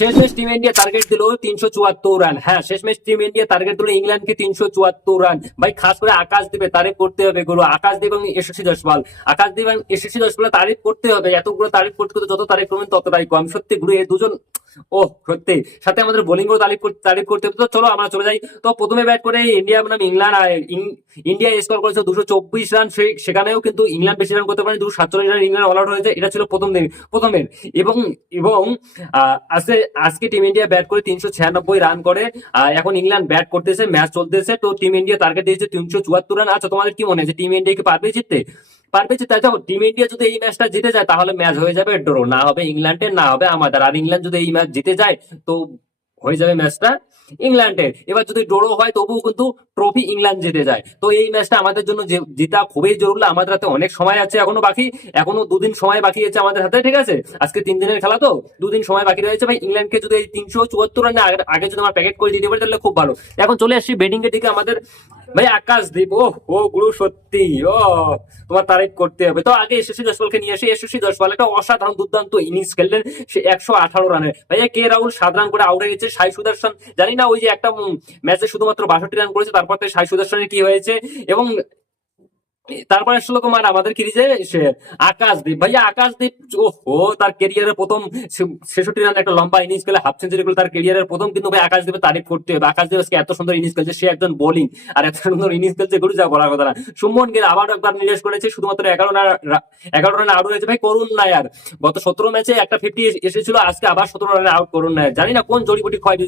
শেষ match team India target দিল 374 run. হ্যাঁ, শেষ ম্যাচ টিম ইন্ডিয়া টার্গেট দিল ইংল্যান্ডকে 374 রান। ভাই খাস করে আকাশদ্বীপে তারিফ করতে হবে গুরু, আকাশদ্বীপ এবং যশস্বী জয়সওয়াল। আকাশদ্বীপ এবং যশস্বী জয়সওয়াল তারিফ করতে হবে, এতগুলো তারিফ করতে করতে যত তারিফ করবেন ততটাই কম। সত্যি গুরু এই দুজন, ও সত্যি। সাথে আমাদের বোলিং ও তারিফ করতে হবে। তো চলো আমরা চলে যাই। তো প্রথমে ব্যাট করে ইন্ডিয়া বনাম ইংল্যান্ড, ইন্ডিয়া স্কোর করেছে 224 রান। সেখানেও কিন্তু ইংল্যান্ড বেশি রান করতে পারে, 247 রান ইংল্যান্ড অল আউট হয়েছে। এটা ছিল প্রথমের। এবং এবং আজকে আজকে টিম ইন্ডিয়া ব্যাট করে 396 রান করে। এখন ইংল্যান্ড ব্যাট করতেছে, ম্যাচ চলতেছে। তো টিম ইন্ডিয়া টার্গেট দিয়েছে 374 রান। আচ্ছা, তোমাদের কি মনে হয় টিম ইন্ডিয়া কি পারবে জিততে? দেখো, টিম ইন্ডিয়া যদি এই ম্যাচটা জিতে যায় তাহলে ম্যাচ হয়ে যাবে ড্র, না হবে ইংল্যান্ডের না হবে আমাদের। আর ইংল্যান্ড যদি এই ম্যাচ জিতে যায় তো হয়ে যাবে ম্যাচটা ইংল্যান্ডের। এবার যদি ড্র হয় তবুও কিন্তু ট্রফি ইংল্যান্ড জিতে যায়। তো এই ম্যাচটা আমাদের জন্য জিতা খুবই জরুরি। আমাদের হাতে অনেক সময় আছে এখনো বাকি, এখনো 2 দিন সময় বাকি আছে আমাদের হাতে, ঠিক আছে? আজকে 3 দিনের খেলা, তো 2 দিন সময় বাকি রয়েছে। ভাই ইংল্যান্ডকে যদি এই 374 রানে আগে যদি আমরা প্যাকেট করে দিতে পারি তাহলে খুব ভালো। এখন চলে আসছি ব্যাটিং এর দিকে। আমাদের ভাই আকাশদীপ, ও গুরু সত্যি, তোমার তারিফ করতে হবে। তো আগে যশস্বী জয়সওয়ালকে নিয়ে আসি। যশস্বী জয়সওয়াল একটা অসাধারণ দুর্দান্ত ইনিংস খেললেন। সে 118 রানে ভাইয়া কে রাহুল 7 রান করে আউট হয়ে গেছে। সাই সুদর্শন, জানি না ওই যে একটা ম্যাচে শুধুমাত্র 62 রান করেছে, তারপর থেকে সাই সুদর্শনের কি হয়েছে। এবং তারপর আসলো তোমার আমাদের ক্রিজে সে আকাশদীপ। ভাইয়া আকাশদীপ, ও তার ক্যারিয়ারের প্রথম 66 রান একটা লম্বা ইনিংস খেলে হাফ সেঞ্চুরি করলে তার ক্যারিয়ারের প্রথম। কিন্তু ভাই আকাশদীপের তারিফ করতে হবে। আকাশদীপ আজকে এত সুন্দর ইনিংস খেলছে, সে একজন বোলিং আর এত সুন্দর ইনিংস খেলছে গুরু, যা বলার কথা না। শুভমন গিল আবার একবার নিরেশ করেছে, শুধুমাত্র 11 রানে আউট হয়েছে। ভাই করুণ নায়ার গত 17 ম্যাচে একটা 50 এসেছিল, আজকে আবার 17 রানে আউট করুণ নায়ার। জানি না কোন জড়িবুটি ক্ষয়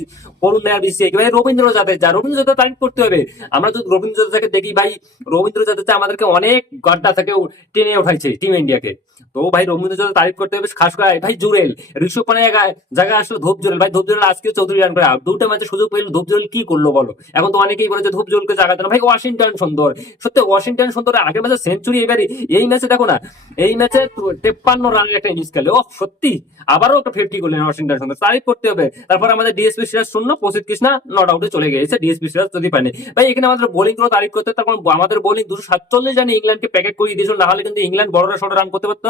করুণ নায়ার বেশি। ভাই রবীন্দ্র জাদেজা তারিফ করতে হবে। আমরা যদি রবীন্দ্র জাদেজাকে দেখি, ভাই রবীন্দ্র জাদেজা আমাদেরকে অনেক গড্ডা থেকে টেনে উঠাইছে টিম ইন্ডিয়াকে। তো ভাই রবীন্দ্র জাদেজা তারিফ করতে হবে। খাস করে ভাই জুরেল, ঋষভ পান্ডে জায়গায় আসলে ধূপ জুরেল। ভাই ধূপ জুরেল আজকে 34 রান করে আউট। 2টা ম্যাচে সুযোগ পেল, ধূপ জুরেল কি করলো বলো? এখন তো অনেকেই বলে যে ধূপ জুরেলকে জায়গা দেন। ভাই ওয়াশিংটন সুন্দর, সত্যি ওয়াশিংটন সুন্দর আগের ম্যাচে সেঞ্চুরি, এবারে এই ম্যাচে দেখো না, এই ম্যাচে 53 রানের একটা ইনিংস খেলে। সত্যি আবারও একটা 50 করলেন ওয়াশিংটন সুন্দর, তারিফ করতে হবে। তারপর আমাদের ডিএসপি সিরাজ 0, প্রসিদ্ধ কৃষ্ণা নট আউটে চলে গেছে। ডিএসপি সিরাজ যদি পায়নি। ভাই এখানে আমাদের বোলিং গুলো তারিফ করতে, তারপর আমাদের বোলিং 247 রানে ইংল্যান্ডকে প্যাকেট করে দিয়েছিল, না হলে কিন্তু ইংল্যান্ড বড়রা শর্ট রান করতে পারতো।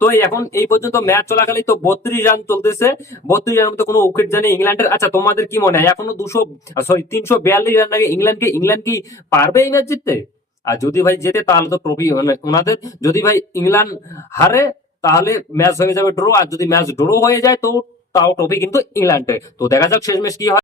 তো এখন এই পর্যন্ত ম্যাচ চলাকালেই তো 32 রান চলতেছে। 32 রানের মধ্যে কোনো উইকেট জানে ইংল্যান্ডের। আচ্ছা, তোমাদের কি মনে হয় এখনো 342 রান লাগে ইংল্যান্ড কি পারবে এই ম্যাচ জিততে? আর যদি ভাই জেতে তাহলে তো ট্রফি ওনাদের। যদি ভাই ইংল্যান্ড হারে তাহলে ম্যাচ হয়ে যাবে ড্র, আর যদি ম্যাচ ড্র হয়ে যায় তো তাও ট্রফি কিন্তু ইংল্যান্ডের। তো দেখা যাক শেষ ম্যাচ কি হয়।